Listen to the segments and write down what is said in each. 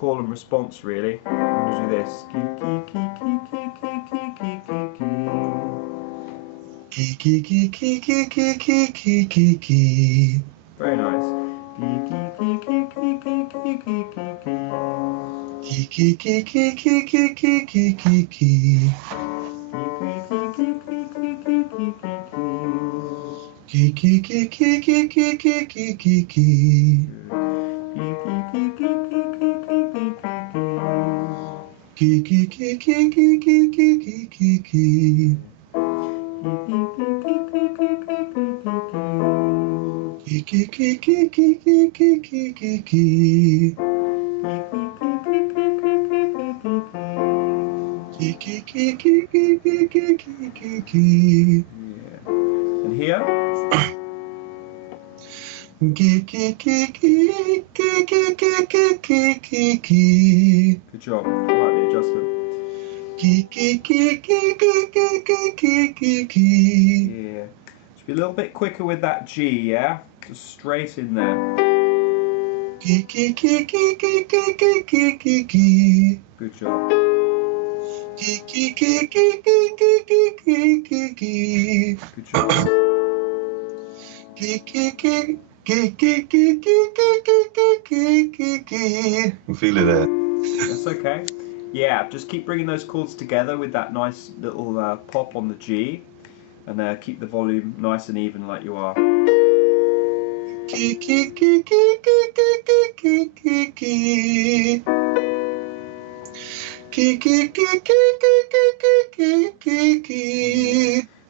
call and response really. I'm going to do this. Very nice. And here? Good job. I like the adjustment. Yeah. Just be a little bit quicker with that G, yeah? Just straight in there. Good job. Good job. I feel it there. That's okay. Yeah, just keep bringing those chords together with that nice little pop on the G, and keep the volume nice and even like you are.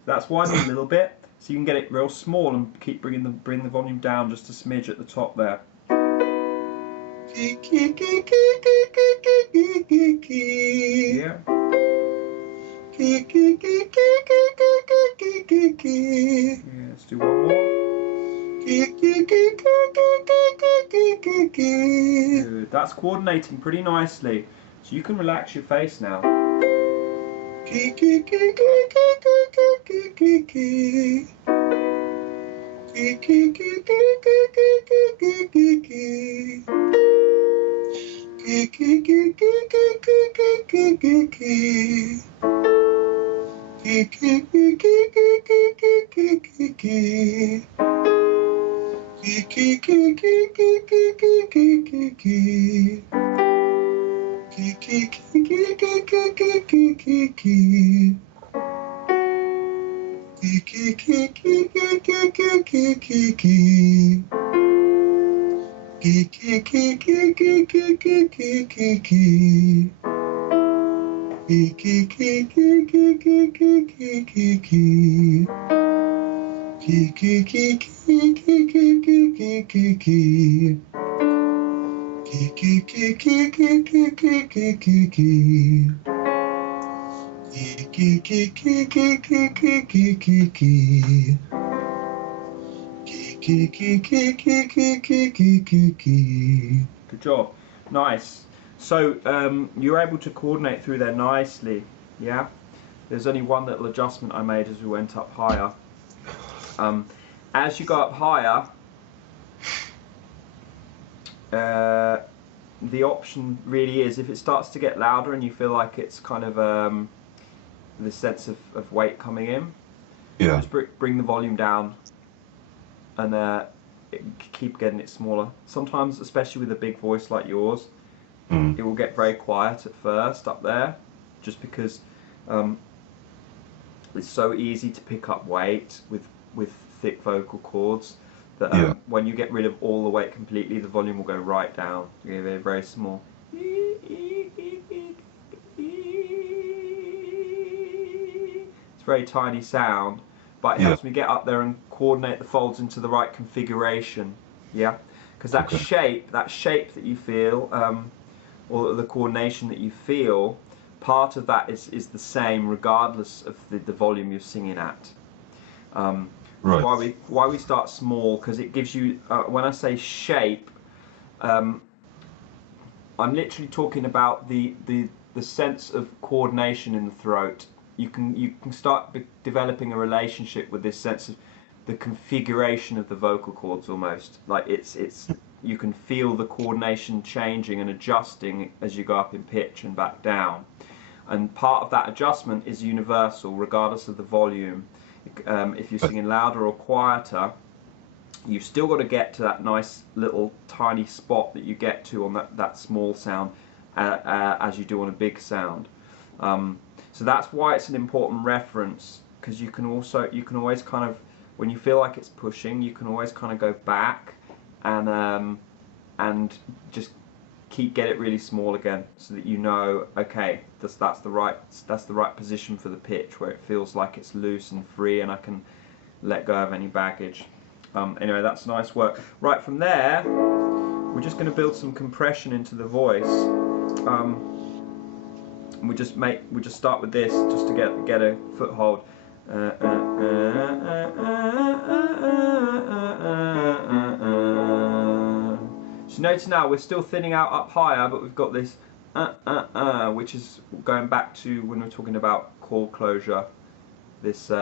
That's widening a little bit, so you can get it real small and keep bring the volume down just a smidge at the top there. Yeah. Yeah, let's do one more. Good. That's coordinating pretty nicely. So you can relax your face now. Good job. Nice. So you're able to coordinate through there nicely, yeah? There's only one little adjustment I made as we went up higher. As you go up higher, the option really is, if it starts to get louder and you feel like it's kind of the sense of weight coming in, Yeah. just bring the volume down and keep getting it smaller. Sometimes, especially with a big voice like yours, it will get very quiet at first up there, just because it's so easy to pick up weight with thick vocal cords that when you get rid of all the weight completely, the volume will go right down. Yeah, they're very small. It's a very tiny sound, but it helps me get up there and coordinate the folds into the right configuration. Yeah, because that shape that you feel, or the coordination that you feel, part of that is the same regardless of the volume you're singing at. Right. Why we start small, because it gives you, when I say shape, I'm literally talking about the sense of coordination in the throat. You can start developing a relationship with this sense of the configuration of the vocal cords almost. Like it's you can feel the coordination changing and adjusting as you go up in pitch and back down. And part of that adjustment is universal, regardless of the volume. If you're singing louder or quieter, you've still got to get to that nice little tiny spot that you get to on that small sound as you do on a big sound. So that's why it's an important reference, because you can always kind of, when you feel like it's pushing, you can always kind of go back and just get it really small again, so that you know, okay, that's the right position for the pitch, where it feels like it's loose and free, and I can let go of any baggage. Anyway, that's nice work. Right, from there, we're just going to build some compression into the voice. And we just start with this, just to get a foothold. So notice now we're still thinning out up higher, but we've got this which is going back to when we're talking about chord closure. This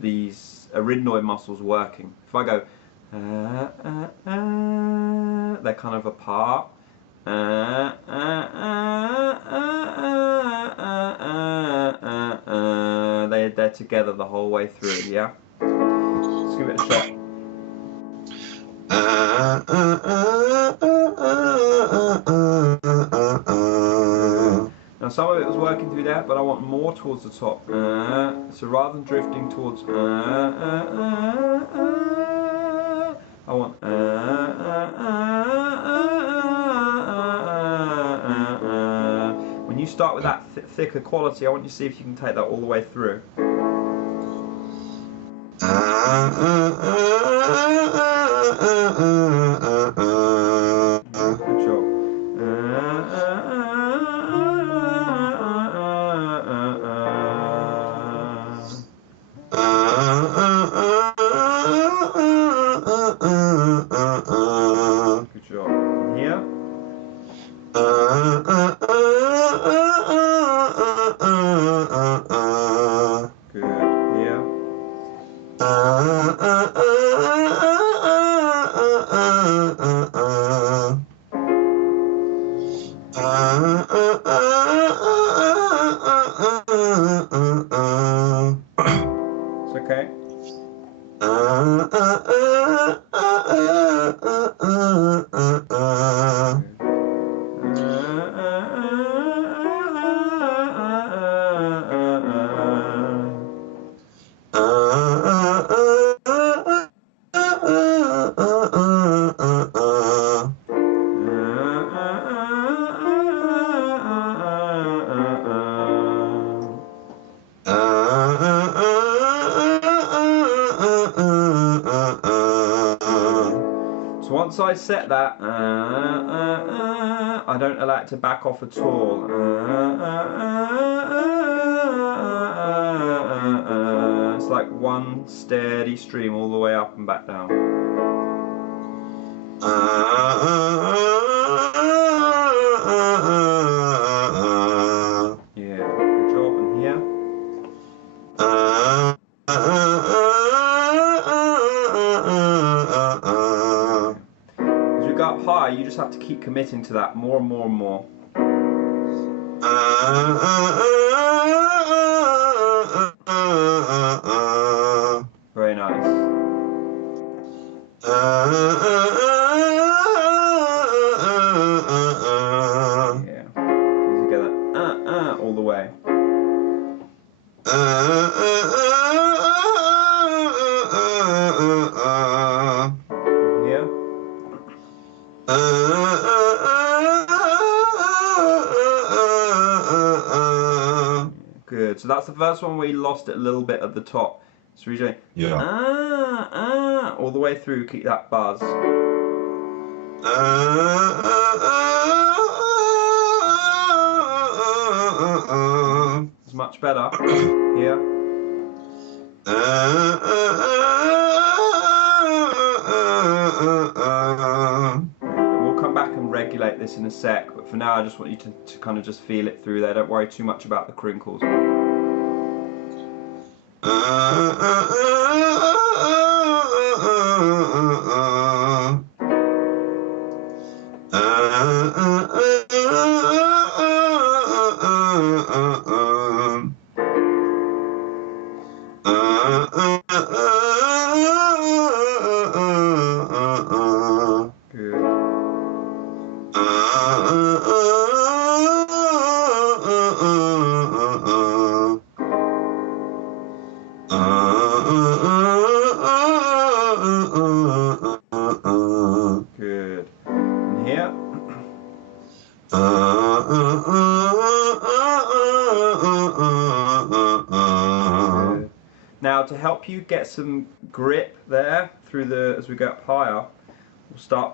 these arytenoid muscles working. If I go, they're kind of apart. They're together the whole way through. Yeah. Let's give it a shot. Now some of it was working through there, but I want more towards the top. So rather than drifting towards, I want. When you start with that thicker quality, I want you to see if you can take that all the way through. Good job. Good job. And here. Good. Here. It's okay. So once I set that, I don't allow it to back off at all. It's like one steady stream all the way up and back down. Yeah, good job. And here. As we go up high, you just have to keep committing to that more and more and more. Very nice. Yeah. You get that all the way. Here. Good. So that's the first one where you lost it a little bit at the top. So we're doing all the way through. Keep that buzz. It's much better. Here. We'll come back and regulate this in a sec, but for now I just want you to kind of just feel it through there. Don't worry too much about the crinkles. Good. Now to help you get some grip there through as we go up higher,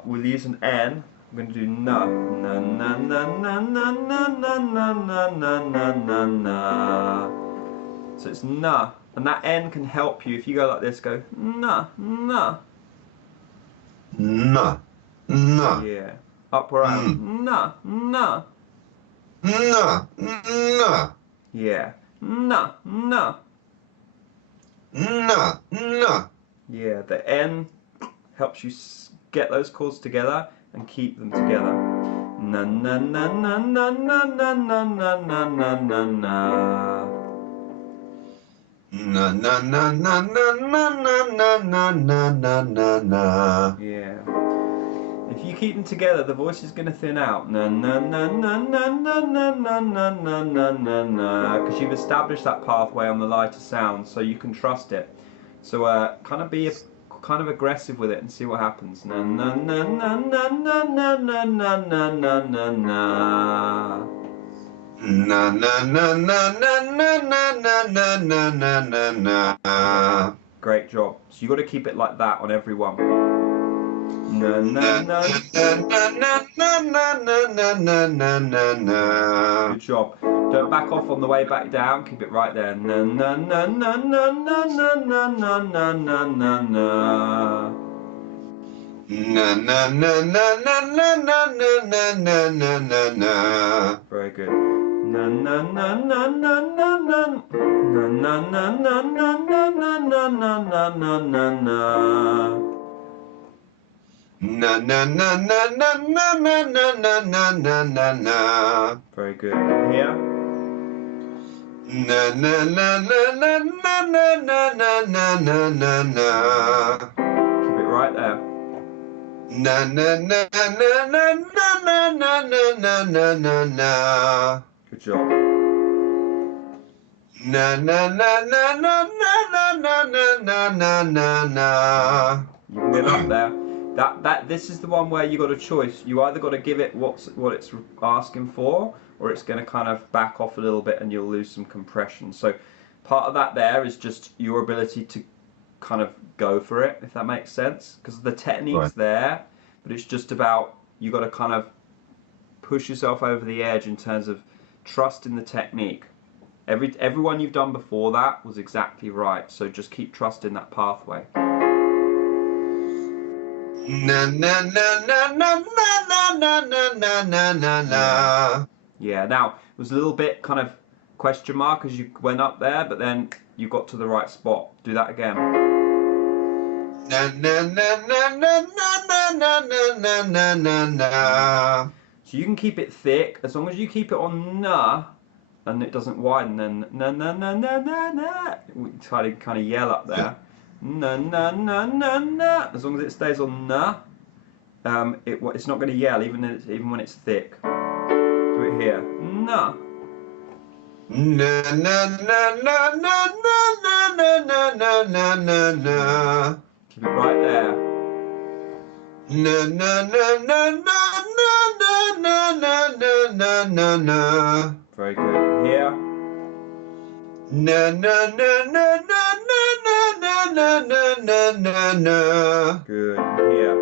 we'll use an N. We're going to do na na na na na na na na na na na na na. So it's na, and that N can help you if you go like this. Go na na. Na. Na. Yeah. Up where I am. Na na. Na. Na. Yeah. Na na. Na. Na. Yeah. The N helps you get those chords together and keep them together. Na na na na na na na na na na na na na. Na na na na na na na na na na na na. Yeah. If you keep them together, the voice is going to thin out. Na na na na na na na na na na na na na. Because you've established that pathway on the lighter sound, so you can trust it. So kind of be kind of aggressive with it and see what happens. Na na na na na na na na na na na na na. Na na na na na na na na na na na na na. Great job. So you got to keep it like that on every one. Na na na na na na na na na na na na na. Good job. Don't back off on the way back down. Keep it right there. Na na na na na na na na na na na na na. Na na na na na na na na na na na na. Very good. Na na na na na na na na na na na na na na na na na na na. Na na na na na na na na na na na na na. Very good. Here. Na na na na na na na na na na na na na. Keep it right there. Na na na na na na na na na na na na. Good job. Na na na na na na na na na na na na. You can get up there. This is the one where you got a choice. You either got to give it what it's asking for, or it's going to kind of back off a little bit and you'll lose some compression. So part of that there is just your ability to kind of go for it, if that makes sense, because the technique's there, but it's just about you got to kind of push yourself over the edge in terms of trusting the technique. Everyone you've done before that was exactly right, so just keep trusting that pathway. Na na na na na na na na na na na na. Yeah, now it was a little bit kind of question mark as you went up there, but then you got to the right spot. Do that again. Na na na na na na na na na na na na. So you can keep it thick as long as you keep it on na, and it doesn't widen. Then na na na na na na. We try to kind of yell up there. Na na na na na. As long as it stays on na, it's not going to yell even when it's thick. Do it here. Na. Na na na na na na na na na na na na. Keep it right there. Na na na na na na na na na na na na. Very good. Here. Na na na na na na na na na na na na. Good. Here.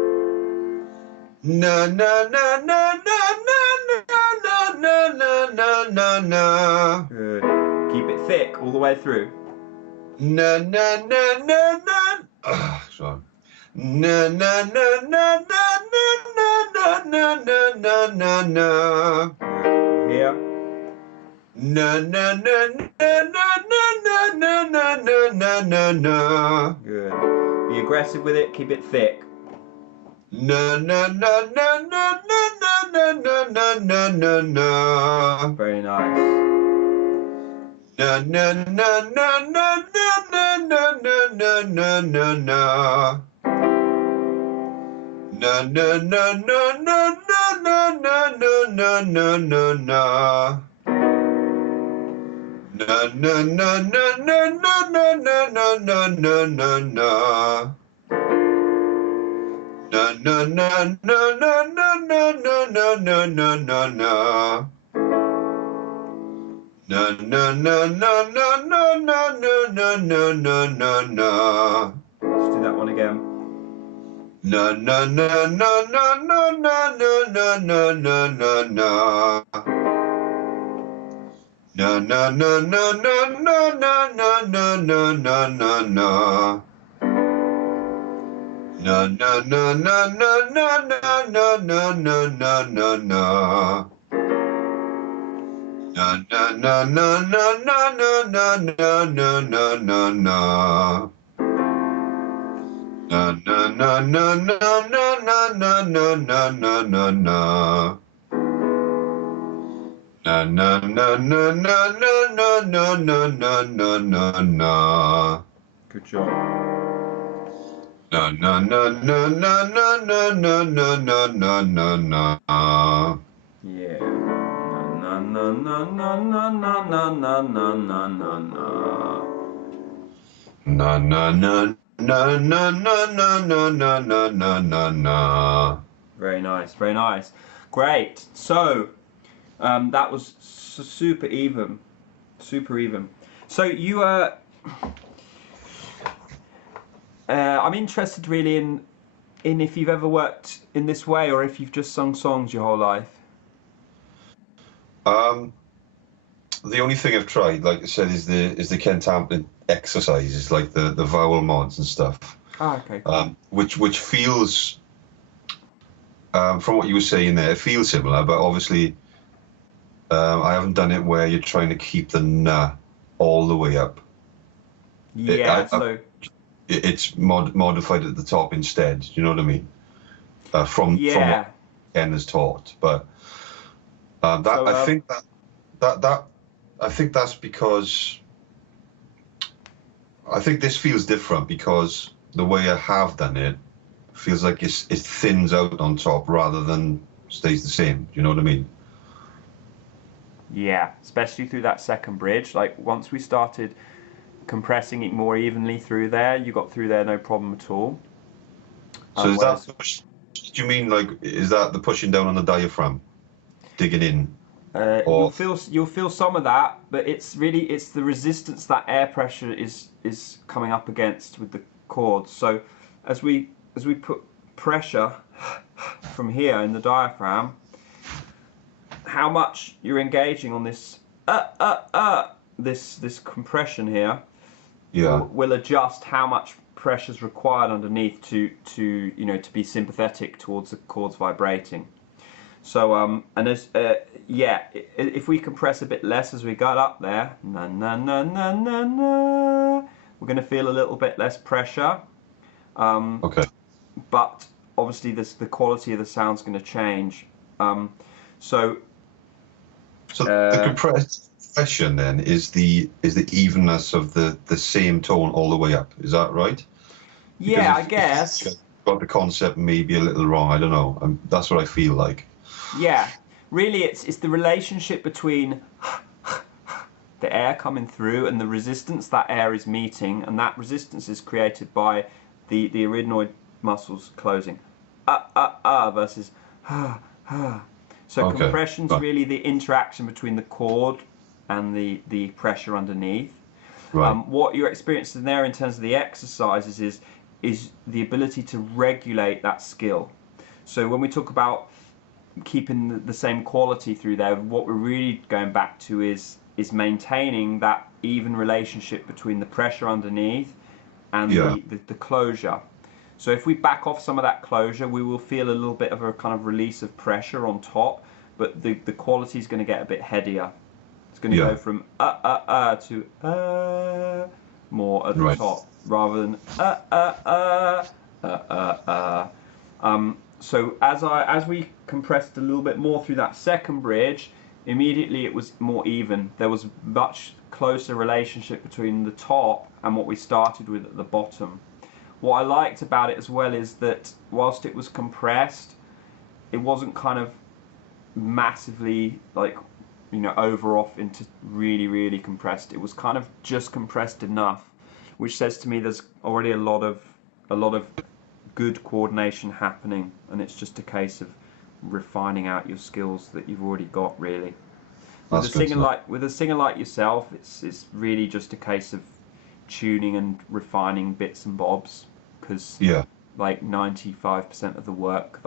Na na na na na na na na na na na na. Good. Keep it thick all the way through. Na na na na na. Sorry. Na na na na na na na na na na na na. Good. Here. Na na na na na na na na na na na na. Good. Be aggressive with it. Keep it thick. Na na na na na na na na na na na na. Very nice. Na na na na na na na na na na na na. Na na na na na na na na na na na na. Na na na na na na na na na na na na na. Na na na na na na na na na na na na na. Na na na na na na na na na na na na na. Let's do that one again. Na na na na na na na na na na na na na. Na na na na na na na na na na na na na. Na na na na na na na na na na na na na. Na na na na na na na na na na na na na. Na na na na na na na na na na na na na. Na na na na na na na na na na na na na. Good job. Na na na na na na na na na na na na na. Yeah. Na na na na na na na na na na na na. Na na na na na na na na na na na na na. Very nice, very nice. Great. So, that was super even. Super even. So you I'm interested really in if you've ever worked in this way or if you've just sung songs your whole life. The only thing I've tried, like I said, is the Ken Tamplin exercises, like the vowel mods and stuff. Ah, okay. Cool. Which feels, from what you were saying there, it feels similar, but obviously, I haven't done it where you're trying to keep the n all the way up. Yeah. It's modified at the top instead. Do you know what I mean? From what Ken has taught, but I think that's because I think this feels different because the way I have done it feels like it thins out on top rather than stays the same. Do you know what I mean? Yeah, especially through that second bridge. Like once we started compressing it more evenly through there, you got through there no problem at all. So is that do you mean like is that the pushing down on the diaphragm, digging in? You'll feel some of that, but it's the resistance that air pressure is coming up against with the chords. So as we put pressure from here in the diaphragm, how much you're engaging on this this compression here will adjust how much pressure is required underneath to be sympathetic towards the chords vibrating. So and as if we compress a bit less as we got up there, na na na na na na, we're going to feel a little bit less pressure. Okay. But obviously, the quality of the sound's going to change. So the compression then is the evenness of the same tone all the way up. Is that right? Yeah, I guess. Got the concept maybe a little wrong. I don't know. That's what I feel like. Yeah, really, it's the relationship between the air coming through and the resistance that air is meeting, and that resistance is created by the arytenoid muscles closing. Versus So okay. compression's really the interaction between the chord and the pressure underneath. Right. What you're experiencing there in terms of the exercises is the ability to regulate that skill. So when we talk about keeping the same quality through there, what we're really going back to is maintaining that even relationship between the pressure underneath and the closure. So if we back off some of that closure, we will feel a little bit of a kind of release of pressure on top, but the quality is going to get a bit headier. It's going to go from to more at the top rather than So as we compressed a little bit more through that second bridge, immediately it was more even. There was much closer relationship between the top and what we started with at the bottom. What I liked about it as well is that whilst it was compressed, it wasn't kind of massively over off into really compressed. It was kind of just compressed enough, which says to me there's already a lot of good coordination happening, and it's just a case of refining out your skills that you've already got, really. With That's good stuff. a singer like yourself, it's really just a case of tuning and refining bits and bobs, because Yeah. like 95% of the work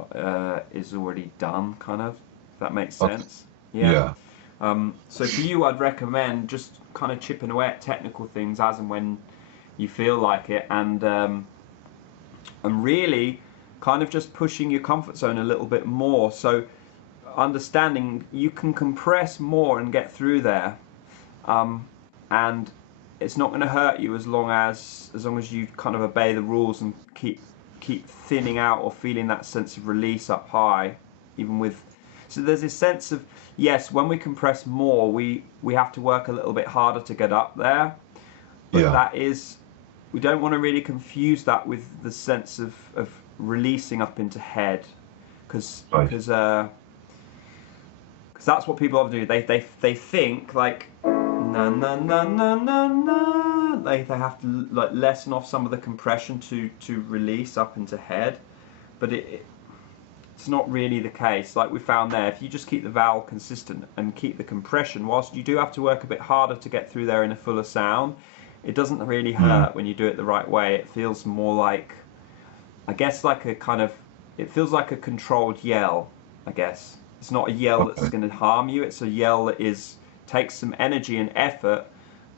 is already done, kind of. If that makes Okay. sense. Yeah. Yeah. So for you, I'd recommend just kind of chipping away at technical things as and when you feel like it, and really kind of just pushing your comfort zone a little bit more. So understanding you can compress more and get through there, and it's not going to hurt you as long as you kind of obey the rules and keep thinning out or feeling that sense of release up high, even with. So there's this sense of, yes, when we compress more, we have to work a little bit harder to get up there, but Yeah. that is, we don't want to really confuse that with the sense of releasing up into head, because Right. that's what people often do. They think like na na na na na na. They have to like lessen off some of the compression to release up into head, but it's not really the case. Like we found there, if you just keep the vowel consistent and keep the compression, whilst you do have to work a bit harder to get through there in a fuller sound, it doesn't really hurt when you do it the right way. It feels more like, I guess, like a kind of, it feels like a controlled yell, I guess. It's not a yell that's Okay. going to harm you. It's a yell that takes some energy and effort,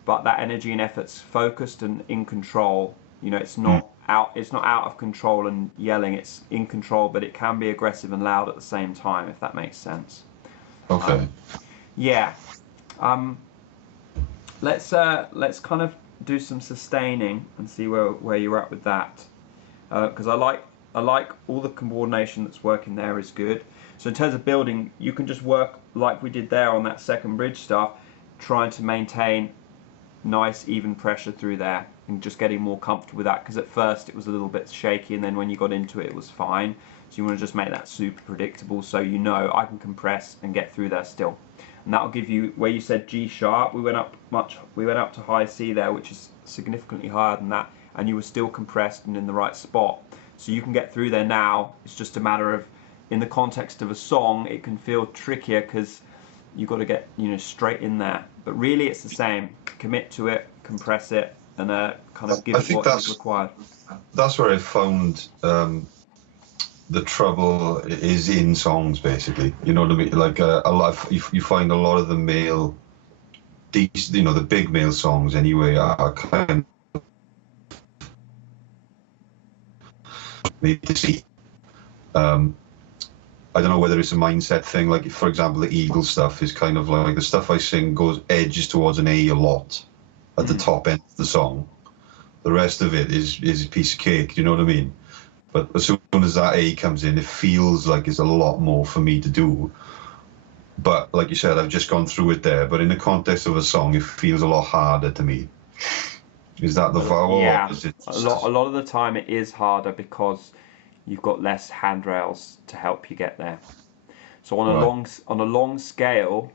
but that energy and effort's focused and in control. You know, it's not out of control and yelling. It's in control, but it can be aggressive and loud at the same time, if that makes sense. Okay. Yeah. Um, let's kind of do some sustaining and see where you're at with that. Because I like all the coordination that's working there is good. So in terms of building, you can just work like we did there on that second bridge stuff, trying to maintain nice even pressure through there and just getting more comfortable with that, because at first it was a little bit shaky and then when you got into it, it was fine. So you want to just make that super predictable so you know I can compress and get through there still. And that'll give you, where you said G sharp, we went up to high C there, which is significantly higher than that, and you were still compressed and in the right spot. So you can get through there now. It's just a matter of, in the context of a song, it can feel trickier because you've got to get, you know, straight in there. But really it's the same. Commit to it, compress it, and kind of give I it think what is required. that's where I found the trouble is in songs, basically. You know what I mean? Like a lot, you find a lot of the male, you know, the big male songs anyway are kind of made to see. I don't know whether it's a mindset thing. Like, for example, the Eagle stuff is kind of like the stuff I sing edges towards an A lot at the top end of the song. The rest of it is a piece of cake. Do you know what I mean? But as soon as that A comes in, it feels like it's a lot more for me to do. But like you said, I've just gone through it there. But in the context of a song, it feels a lot harder to me. Is that the vowel? Yeah, Or is it a lot of the time it is harder because you've got less handrails to help you get there. So on Right. a long scale,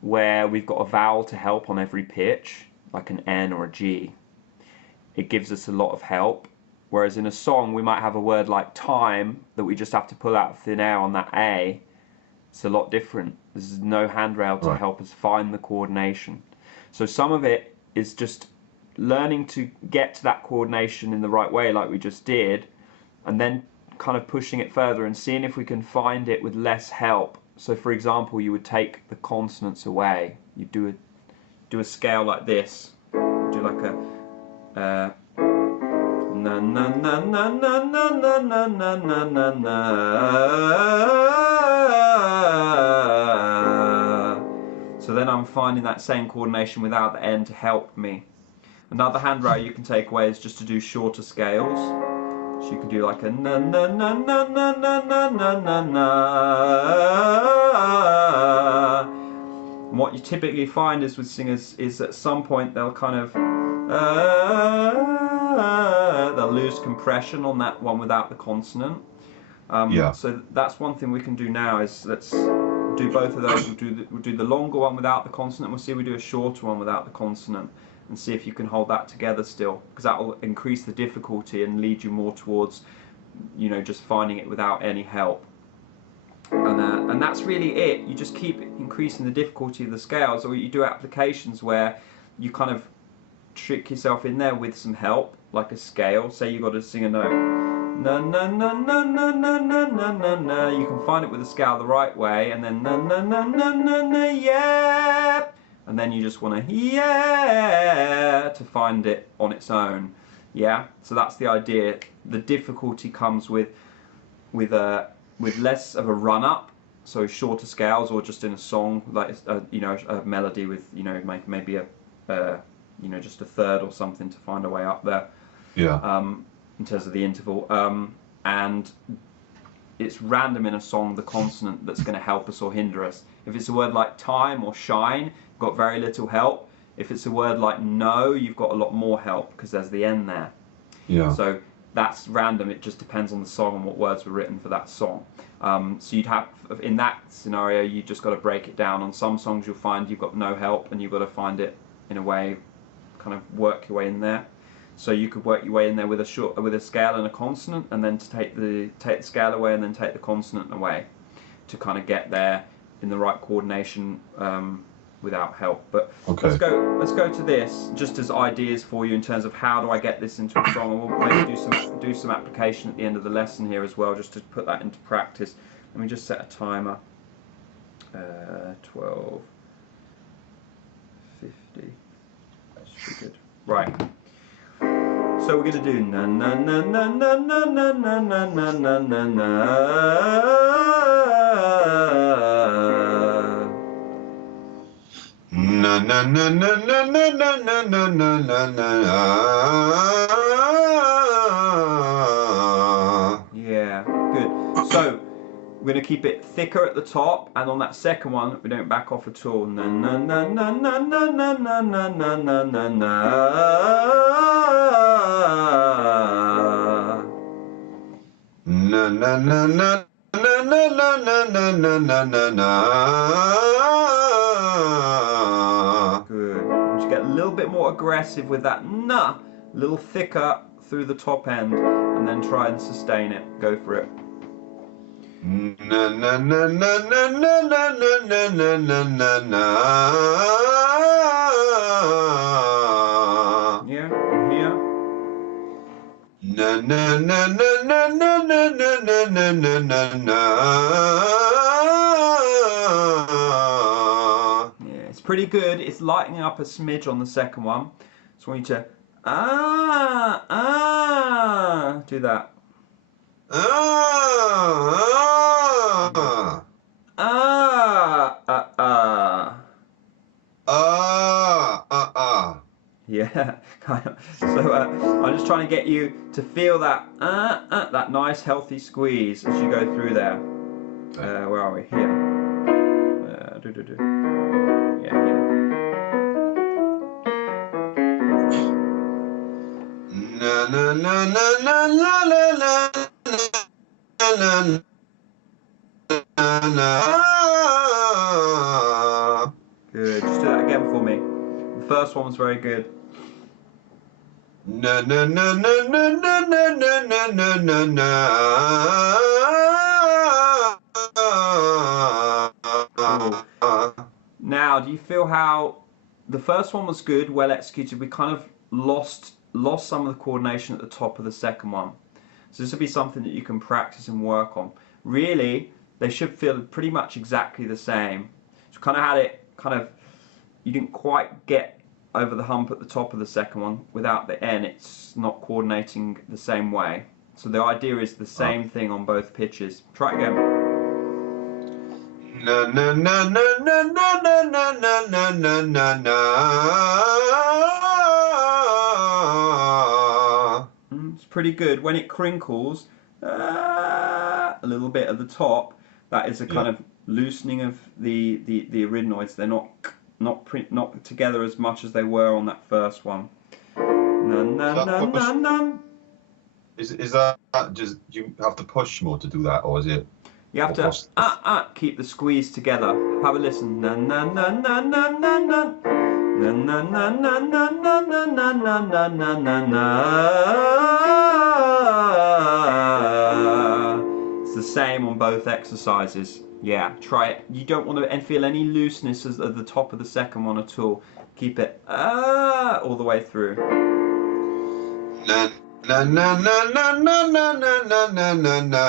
where we've got a vowel to help on every pitch, like an N or a G, it gives us a lot of help. Whereas in a song, we might have a word like time that we just have to pull out of thin air on that A. It's a lot different. There's no handrail to Right. help us find the coordination. So some of it is just learning to get to that coordination in the right way, like we just did, and then kind of pushing it further and seeing if we can find it with less help. So for example, you would take the consonants away. You do a scale like this. Do like a na na na na na na na na na na na na. So then I'm finding that same coordination without the N to help me. Another handrail you can take away is just to do shorter scales. So you can do like a na na na na na na na na na na. And what you typically find is with singers is at some point they'll kind of they'll lose compression on that one without the consonant. Yeah. So that's one thing we can do now is let's do both of those. We'll do the longer one without the consonant. We'll see if we do a shorter one without the consonant and see if you can hold that together still, because that will increase the difficulty and lead you more towards, you know, just finding it without any help. And that's really it. You just keep increasing the difficulty of the scales, or you do applications where you kind of trick yourself in there with some help, like a scale. Say you've got to sing a note, na na na na na na na na na na. You can find it with the scale the right way, and then na na na na na na, yeah. And then you just want to yeah to find it on its own, yeah. So that's the idea. The difficulty comes with less of a run up, so shorter scales, or just in a song like you know, a melody with, you know, maybe a you know, just a third or something to find a way up there. Yeah. In terms of the interval, and it's random in a song the consonant that's going to help us or hinder us. If it's a word like time or shine, you've got very little help. If it's a word like no, you've got a lot more help because there's the N there. Yeah. So that's random. It just depends on the song and what words were written for that song. So you'd have, in that scenario, you just got to break it down. On some songs you'll find you've got no help, and you've got to find it in a way, kind of work your way in there. So you could work your way in there with a scale and a consonant, and then to take the scale away and then take the consonant away, to kind of get there in the right coordination without help. But okay. let's go to this just as ideas for you in terms of how do I get this into a song, and we'll maybe do some application at the end of the lesson here as well, just to put that into practice. Let me just set a timer. 12:50. That should be good. Right. So we're going to do na na na na na na na na na na na na na. Na na na na na na na na na na na na. Yeah, good. So we're going to keep it thicker at the top, and on that second one we don't back off at all. Na na na na na na na na na na na na na. Na na na na na na na na na na na na. Good. Just get a little bit more aggressive with that na, a little thicker through the top end, and then try and sustain it. Go for it. Na na na na na na na na na na na na. Yeah, and here. Na na na na na na na na na na na na na. Yeah, it's pretty good. It's lightening up a smidge on the second one. So I want you to do that. Yeah, kind of. So I'm just trying to get you to feel that that nice healthy squeeze as you go through there. Where are we? Here. Yeah, here. Na na na na na na na na na. Good. Just do that again for me. The first one was very good. Na na na na na na na na na na na. Now, do you feel how the first one was good, well executed? We kind of lost some of the coordination at the top of the second one. So this will be something that you can practice and work on. Really, they should feel pretty much exactly the same. So kind of had it you didn't quite get over the hump at the top of the second one. Without the N, it's not coordinating the same way. So the idea is the same thing on both pitches. Try it again. Na na na na na na na na na na na na na. It's pretty good. When it crinkles a little bit at the top, that is a kind of loosening of the arachnoids. They're not together as much as they were on that first one. Na na na na na. Is that just you have to push more to do that, or is it? You have to keep the squeeze together. Have a listen. Na na na na na na na. Na na na na na na na na na na na na. It's the same on on both exercises. Yeah, try it. You don't want to feel any looseness at the top of the second one at all. Keep it all the way through. Na na na na na na na na na na na.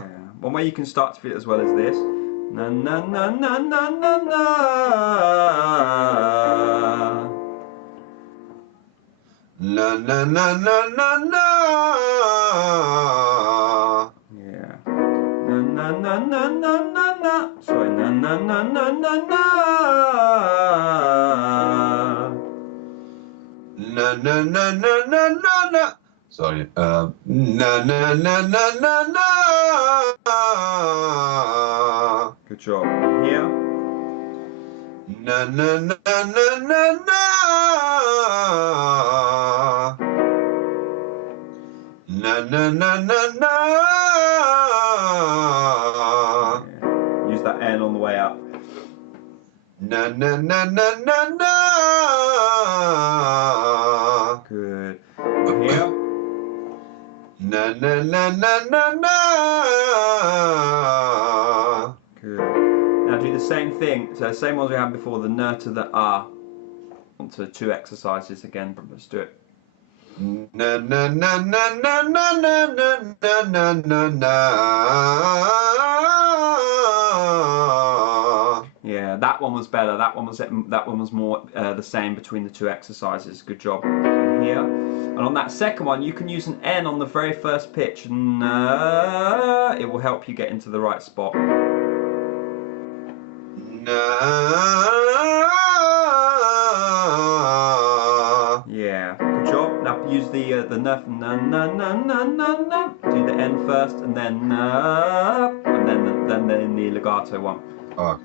Yeah. One way you can start to feel it as well as this. Na na na na na na na. Na na na na na na. Yeah. Na na na na na na na. Sorry. Na na na na na na. Na na na na na na na. Sorry. Na na na na na na. Good job. Here. Na na na na na na. Na na na na na. Yeah. Use that N on the way up. Na na na na na na. Good. Here. Na na na na na na. Good. Now do the same thing. So same ones we had before. The N to the A. Onto 2 exercises again. Let's do it. Na na na na na na na na na na na. Yeah, that one was better. That one was more the same between the 2 exercises. Good job. And here, and on that second one, you can use an N on the very first pitch, and it will help you get into the right spot. Yeah, good job. Now use the N, na na na na na na. Do the N first, and then then the legato one. Okay.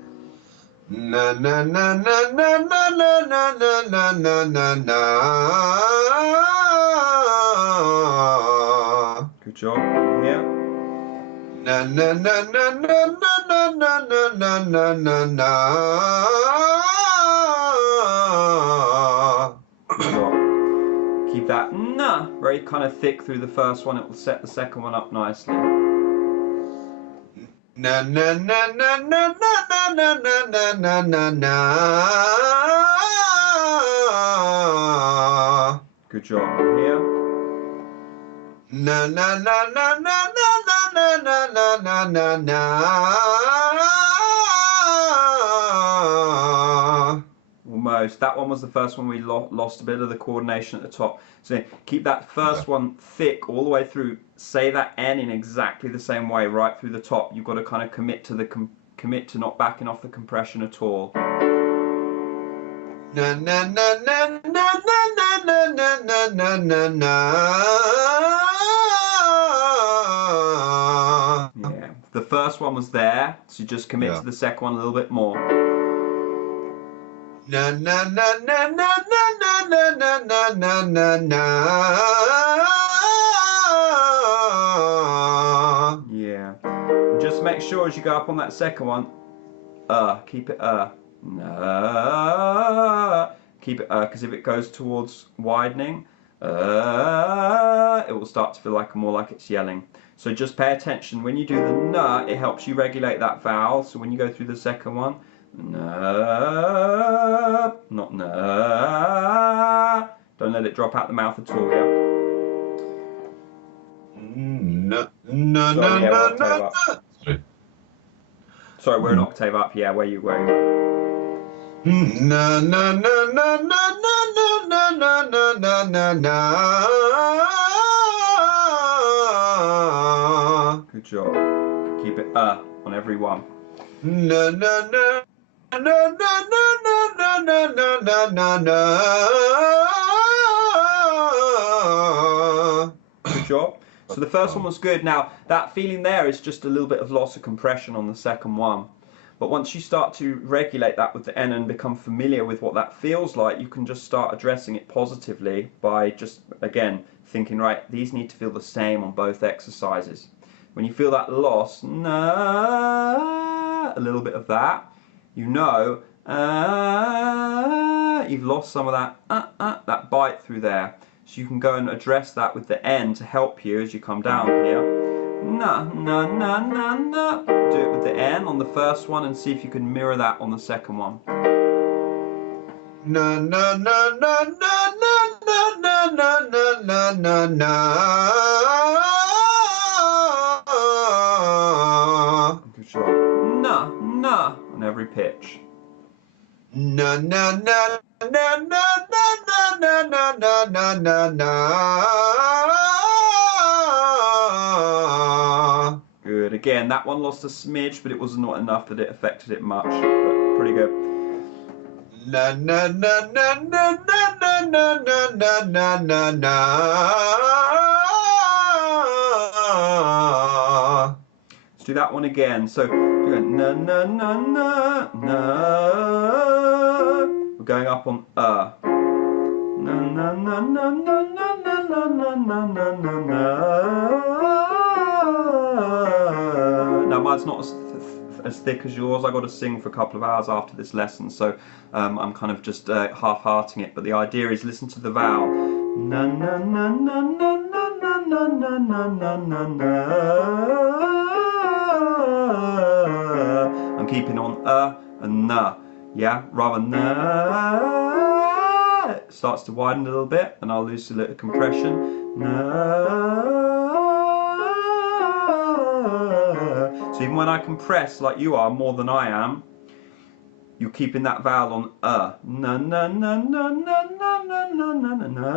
Na na na na na na na na na na na na. Good job. Here. Na na na na na na na na na na na na. Good job. Keep that na very kind of thick through the first one. It will set the second one up nicely. Na na na na na na na na na na na na. Good job. Here. Na na na na na na na na na na na na. Almost. That one was the first one we lost a bit of the coordination at the top. So keep that first one thick all the way through. Say that N in exactly the same way right through the top. You've got to kind of commit to not backing off the compression at all. Na na na na na na na na na na na na. Yeah. The first one was there, so you just commit to the second one a little bit more. Na na na na na na na na na na na na. Yeah. And just make sure as you go up on that second one, keep it keep it because if it goes towards widening, it will start to feel more like it's yelling. So just pay attention when you do the n. It helps you regulate that vowel. So when you go through the second one, n, not n. Don't let it drop out the mouth at all. Yeah. No, no, no, no, no. Sorry, we're an octave up. Yeah, where you were. Na na na na na na na na na na na na. Good job. Keep it on every one. Na na na na na na na na na na na na. Good job. So the first one was good. Now that feeling there is just a little bit of loss of compression on the second one. But once you start to regulate that with the N and become familiar with what that feels like, you can just start addressing it positively by just, again, thinking, right, these need to feel the same on both exercises. When you feel that loss, a little bit of that, you know, you've lost some of that bite through there. So you can go and address that with the N to help you as you come down here. Na, na, na, na, na. Do it with the N on the first one and see if you can mirror that on the second one. Na na na na na na na na na na na na. Good job. Na, na on every pitch. Na na na na na na na na na na na na. Good. Again, that one lost a smidge, but it was not enough that it affected it much. But pretty good. Na na na na na na na na na na na na na. Let's do that one again. So we're going na na na na na. We're going up on Na na na na na na na na na na na na. Now mine's not as thick as yours. I got to sing for a couple of hours after this lesson, so I'm kind of just half-hearting it. But the idea is listen to the vowel. Na na na na na na na na na na na na. I'm keeping on and na, yeah, rather na. It starts to widen a little bit, and I'll lose a little compression. Na. So even when I compress like you are more than I am, you're keeping that vowel on Na na na na na na na na na na.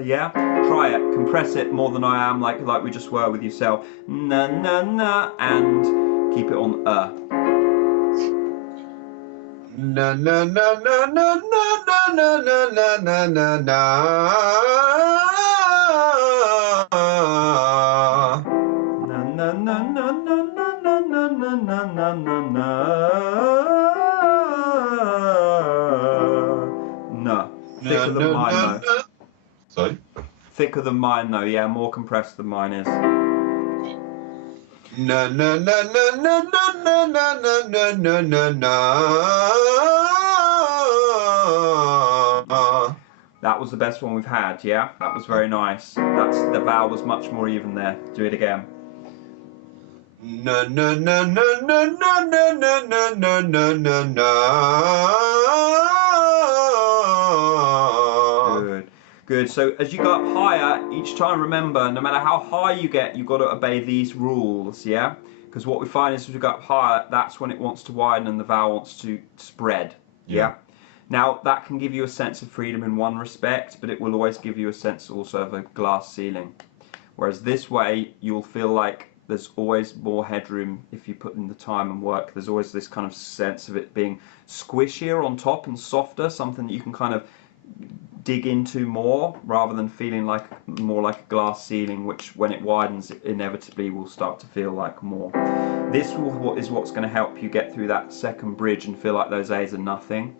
Yeah, try it. Compress it more than I am, like we just were with yourself. Na na na, and keep it on Na na na na na na na na na na na na. Na na na na na na na na na na na na. No. Thicker than mine though. Sorry? Thicker than mine though, yeah, more compressed than mine is. Na na na na na na na na na na na na. That was the best one we've had, yeah? That was very nice. The vowel was much more even there. Do it again. Na na na na na na na na na na na na na. Good. Good. So as you go up higher, each time remember, no matter how high you get, you've got to obey these rules, yeah? Because what we find is as we go up higher, that's when it wants to widen and the vowel wants to spread, yeah? Now, that can give you a sense of freedom in one respect, but it will always give you a sense also of a glass ceiling. Whereas this way, you'll feel like there's always more headroom if you put in the time and work. There's always this kind of sense of it being squishier on top and softer, something that you can kind of dig into more, rather than feeling like more like a glass ceiling, which when it widens, it inevitably will start to feel like more. This is what's going to help you get through that second bridge and feel like those A's are nothing.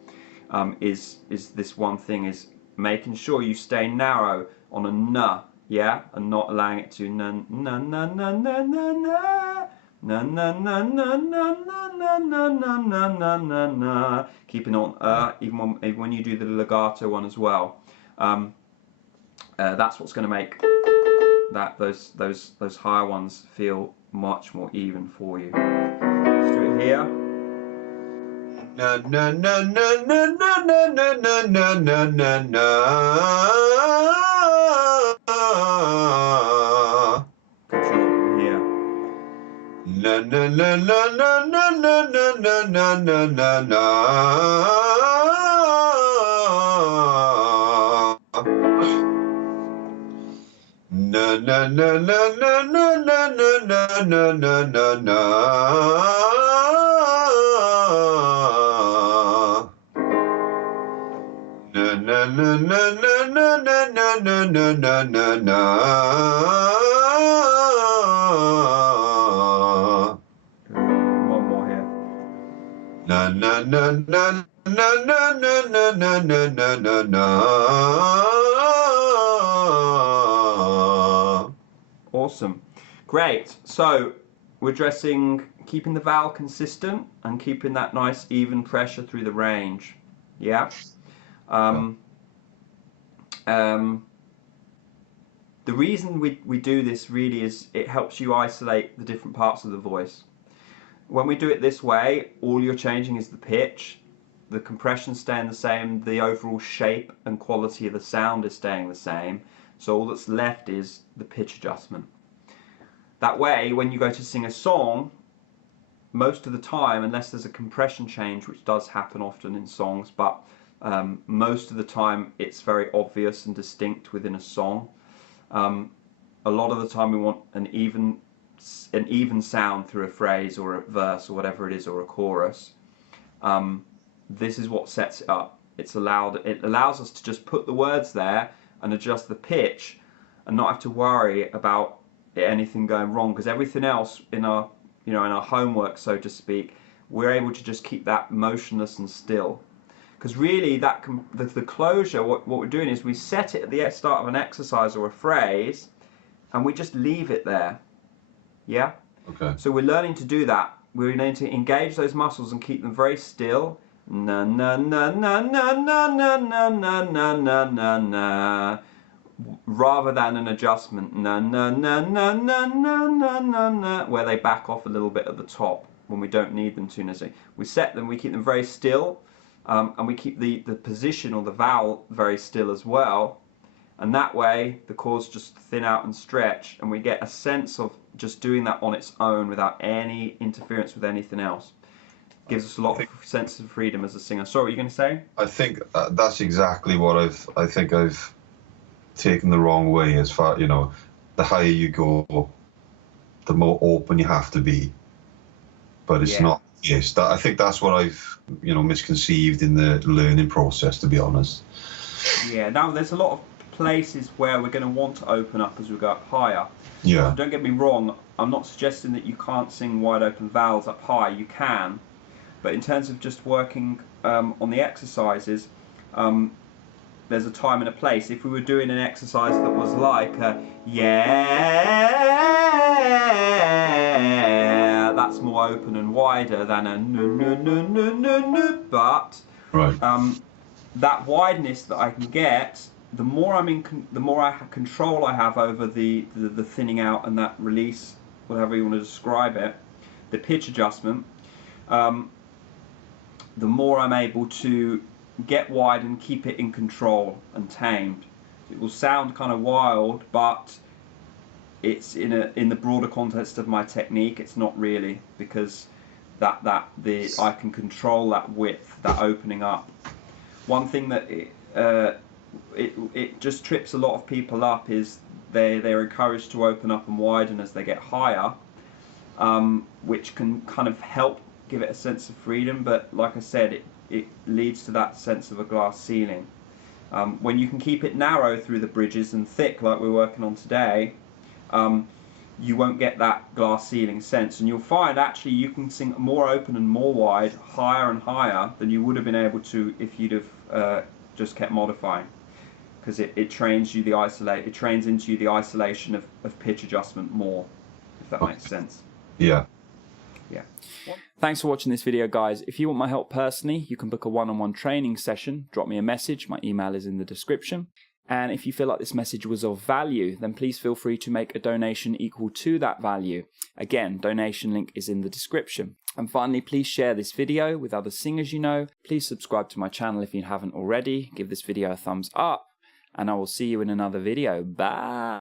Is this one thing, is making sure you stay narrow on a n, yeah, and not allowing it to na na na na na na na na na na na na na na na na na na na. Keeping on even when you do the legato one as well. That's what's going to make those higher ones feel much more even for you. Let's do it here. Na na na na na na na na na na na na na. Good job here. Na na na na na na na na na na na na na. Na na na na na na na na na na na na na. Na na na na na na na na na na na na na. One more here. Na na na na na na na na na na na na na. Awesome. Great. So we're keeping the vowel consistent and keeping that nice even pressure through the range. Yeah. The reason we do this really is it helps you isolate the different parts of the voice. When we do it this way, all you're changing is the pitch, the compression staying the same, the overall shape and quality of the sound is staying the same, so all that's left is the pitch adjustment. That way, when you go to sing a song, most of the time, unless there's a compression change, which does happen often in songs, but most of the time it's very obvious and distinct within a song. A lot of the time we want an even sound through a phrase or a verse or whatever it is, or a chorus. This is what sets it up. It allows us to just put the words there and adjust the pitch and not have to worry about anything going wrong, because everything else in our in our homework, so to speak, we're able to just keep that motionless and still. Because really the closure, what we're doing is we set it at the start of an exercise or a phrase and we just leave it there. Yeah? Okay. So we're learning to do that. We're learning to engage those muscles and keep them very still. Na na na na na na na na na na na na na, rather than an adjustment, na na na na na na na na na, where they back off a little bit at the top when we don't need them to necessarily. We set them, we keep them very still, and we keep the position or the vowel very still as well, and that way the chords just thin out and stretch, and we get a sense of just doing that on its own without any interference with anything else. Gives us a lot of sense of freedom as a singer. Sorry, what were you going to say? I think that's exactly what I've taken the wrong way. As far, the higher you go, the more open you have to be. But it's not. Yes, I think that's what I've misconceived in the learning process, to be honest. Yeah. Now there's a lot of places where we're going to want to open up as we go up higher. Yeah. So don't get me wrong. I'm not suggesting that you can't sing wide open vowels up high. You can. But in terms of just working on the exercises, there's a time and a place. If we were doing an exercise that was like yeah, that's more open and wider than a no. But right. That wideness that I can get, the more control I have over the thinning out and that release, whatever you want to describe it, the pitch adjustment. The more I'm able to get wide and keep it in control and tamed. It will sound kind of wild, but it's in the broader context of my technique. It's not really, because I can control that width, that opening up. One thing that it just trips a lot of people up is they're encouraged to open up and widen as they get higher, which can kind of help give it a sense of freedom, but like I said, it leads to that sense of a glass ceiling. When you can keep it narrow through the bridges and thick like we're working on today, you won't get that glass ceiling sense, and you'll find actually you can sing more open and more wide, higher and higher than you would have been able to if you'd have just kept modifying, because it trains you it trains into you the isolation of pitch adjustment more, if that makes sense. Yeah. Yeah. Thanks for watching this video, guys. If you want my help personally, you can book a one-on-one training session. Drop me a message. My email is in the description. And if you feel like this message was of value, then please feel free to make a donation equal to that value. Again, donation link is in the description. And finally, please share this video with other singers you know. Please subscribe to my channel if you haven't already. Give this video a thumbs up. And I will see you in another video. Bye.